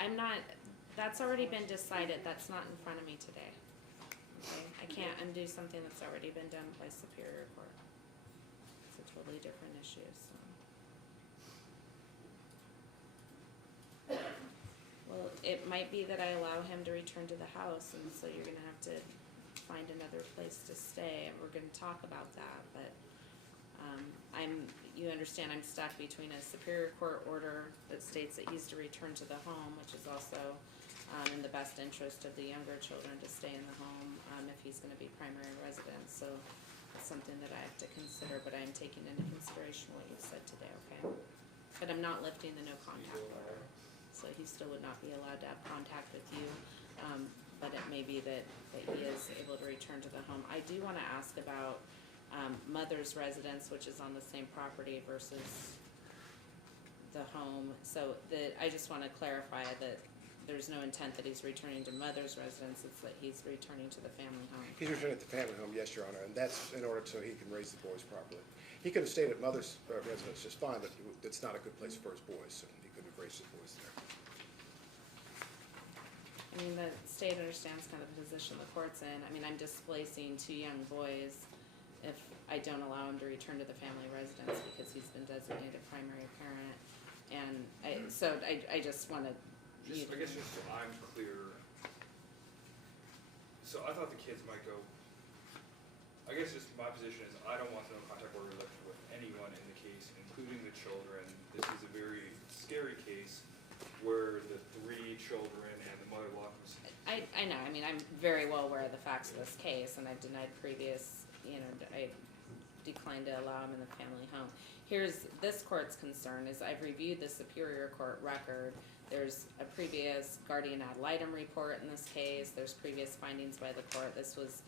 I'm not, that's already been decided, that's not in front of me today. Okay, I can't undo something that's already been done by Superior Court. It's a totally different issue, so. Well, it might be that I allow him to return to the house, and so you're gonna have to find another place to stay, and we're gonna talk about that, but, you understand I'm stuck between a Superior Court order that states that he's to return to the home, which is also, in the best interest of the younger children to stay in the home, if he's gonna be primary residence, so it's something that I have to consider, but I'm taking into consideration what you said today, okay? But I'm not lifting the no contact order, so he still would not be allowed to have contact with you, but it may be that he is able to return to the home. I do wanna ask about, mother's residence, which is on the same property versus the home, so I just wanna clarify that there's no intent that he's returning to mother's residence, it's that he's returning to the family home. He's returning to the family home, yes, Your Honor, and that's in order so he can raise the boys properly. He could have stayed at mother's residence just fine, but it's not a good place for his boys, so he couldn't have raised his boys there. I mean, the state understands kind of the position the court's in. I mean, I'm displacing 2 young boys if I don't allow him to return to the family residence because he's been designated primary parent. And I just wanna. I guess just so I'm clear, so I thought the kids might go, I guess just my position is I don't want no contact order lifted with anyone in the case, including the children. This is a very scary case where the 3 children and the mother locked them. I know, I mean, I'm very well aware of the facts of this case, and I've denied previous, I declined to allow him in the family home. Here's this court's concern is I've reviewed the Superior Court record. There's a previous guardian ad litem report in this case. There's previous findings by the court. This was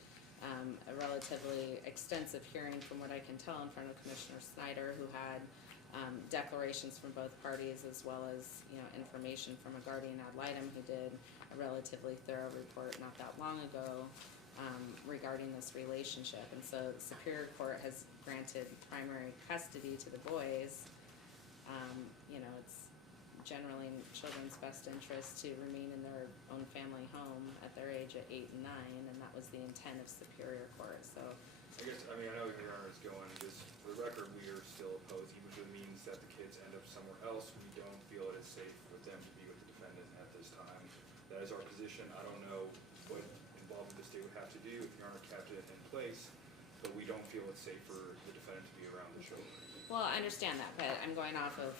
a relatively extensive hearing from what I can tell in front of Commissioner Snyder, who had declarations from both parties as well as information from a guardian ad litem who did a relatively thorough report not that long ago regarding this relationship. And so the Superior Court has granted primary custody to the boys. It's generally in children's best interest to remain in their own family home at their age at 8 and 9, and that was the intent of Superior Court. So I guess, I know where Your Honor is going. For the record, we are still opposed, even if it means that the kids end up somewhere else. We don't feel it is safe for them to be with the defendant at this time. That is our position. I don't know what involvement the state would have to do if Your Honor kept it in place, but we don't feel it's safe for the defendant to be around the children. well, I understand that, but I'm going off of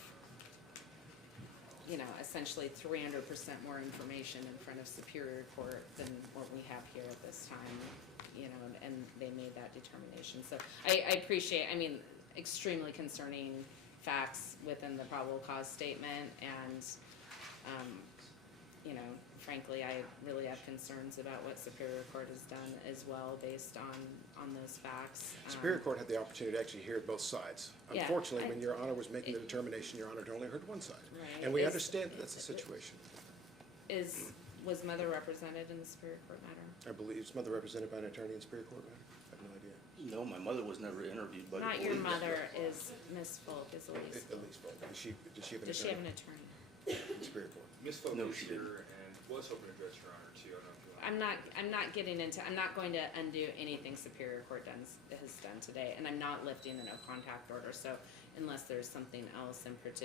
essentially 300% more information in front of Superior Court than what we have here at this time, and they made that determination. So I appreciate, extremely concerning facts within the probable cause statement, and, frankly, I really have concerns about what Superior Court has done as well based on those facts. Superior Court had the opportunity to actually hear both sides. Yeah, Unfortunately, when Your Honor was making the determination, Your Honor had only heard one side. Right. And we understand that's the situation. Was mother represented in the Superior Court matter? I believe his mother represented by an attorney in Superior Court, right? I have no idea. No, my mother was never interviewed by the Not your police. mother, is Miss Folk, is Elise. Elise Folk. Does she have an Does she have attorney? an attorney? In Superior Court. Ms. Folk No, is she here and was hoping to address Your Honor too. I don't know if you want. I'm not going to undo anything Superior Court has done today, and I'm not lifting the no contact order, so unless there's something else in particular.